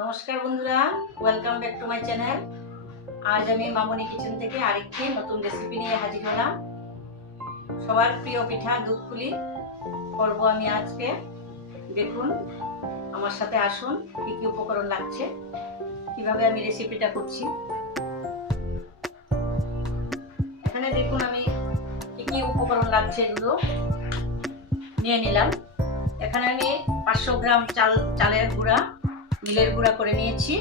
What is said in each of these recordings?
নমস্কার বন্ধুরা, welcome back to my channel. আজ আমি মামনি কিচেন থেকে আরেকটি নতুন রেসিপি নিয়ে হাজির হলাম। সবার প্রিয় পিঠা দুধপুলি করব আমি আজকে। দেখুন, আমার সাথে আসুন কি কি উপকরণ লাগছে, কিভাবে আমি রেসিপিটা করছি। এখানে দেখুন আমি কি কি উপকরণ লাগছে এগুলো নিয়ে নিলাম। এখানে আমি 500 গ্রাম চালের গুঁড়া মিলের গুঁড়া করে নিয়েছি,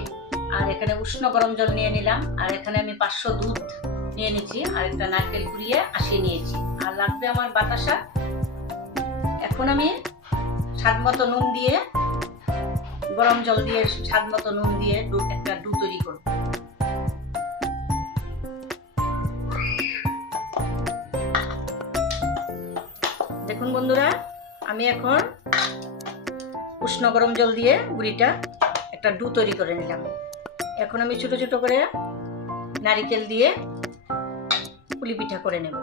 আর এখানে উষ্ণ গরম জল নিয়ে নিলাম, আর এখানে আমি 500 দুধ নিয়ে নিয়েছি, আর একটা নারকেল কুড়িয়ে আসিয়ে নিয়েছি, আর লাগবে আমার বাতাসা। এখন আমি স্বাদ মতো নুন দিয়ে, গরম জল দিয়ে স্বাদ মতো নুন দিয়ে একটা ডু তৈরি করব। দেখুন বন্ধুরা, আমি এখন উষ্ণ গরম জল দিয়ে গুঁড়িটা একটা ডু তৈরি করে নিলাম। এখন আমি ছোট ছোট করে নারকেল দিয়ে পুলি পিঠা করে নেব।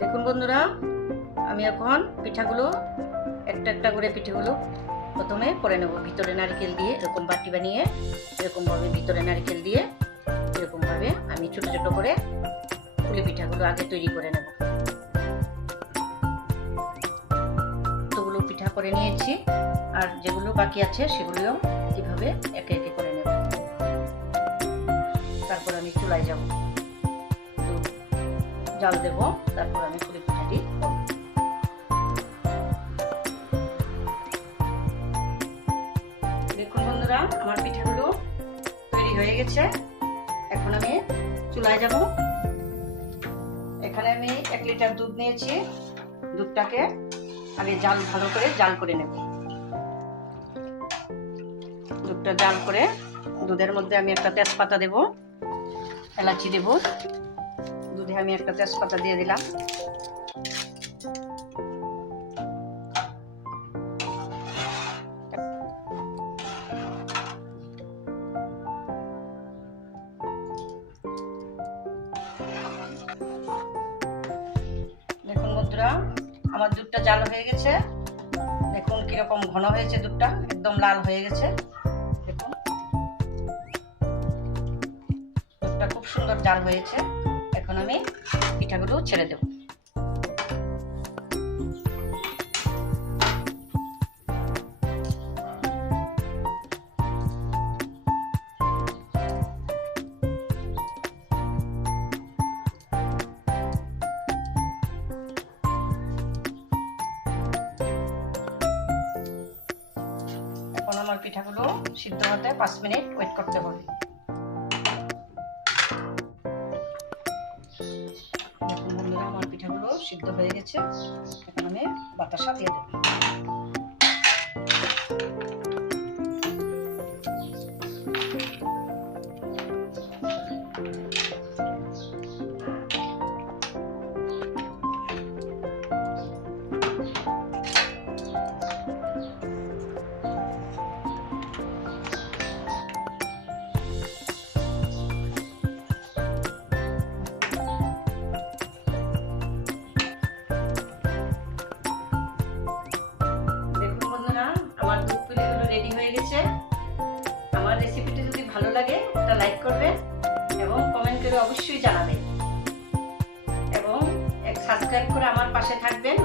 দেখুন বন্ধুরা, আমি এখন পিঠাগুলো একটা একটা করে পিঠেগুলো প্রথমে করে নেব। ভিতরে নারকেল দিয়ে এরকম বাটি বানিয়ে এরকমভাবে ভিতরে নারকেল দিয়ে এরকমভাবে আমি ছোট ছোট করে পুলি পিঠাগুলো আগে তৈরি করে নেব। এতগুলো পিঠা করে নিয়েছি, আর যেগুলো বাকি আছে সেগুলিও এভাবে একে একে করে নেব। তারপর আমি চুলায় যাব, জাল দেব, তারপর আমি পুলি পিঠাটি করব। দেখুন বন্ধুরা, আমার পিঠাগুলো তৈরি হয়ে গেছে। এখন আমি চুলায় যাব। এখানে আমি 1 লিটার দুধ নিয়েছি। দুধটাকে আগে ভালো করে জাল করে নেব। দুধটা জাল করে দুধের মধ্যে আমি একটা তেজপাতা দেব, এলাচি দেব। দুধে আমি একটা তেজপাতা দিয়ে দিলাম। দেখুন বন্ধুরা, আমার দুধটা জাল হয়ে গেছে। দেখুন কিরকম ঘন হয়েছে, দুধটা একদম লাল হয়ে গেছে। দেখুন দুধটা খুব সুন্দর জাল হয়েছে। এখন আমি পিঠাগুলো ছেড়ে দেব। এখন আমার পিঠাগুলো সিদ্ধ হতে 5 মিনিট ওয়েট করতে হবে। দেখুন বন্ধুরা, আমার পিঠাগুলো সিদ্ধ হয়ে গেছে। এখন আমি বাতাসা দিয়ে দেব। আমার দুধ পুলিগুলো রেডি হয়ে গেছে। আমার রেসিপিটি যদি ভালো লাগে একটা লাইক করবেন এবং কমেন্ট করে অবশ্যই জানাবেন, এবং সাবস্ক্রাইব করে আমার পাশে থাকবেন।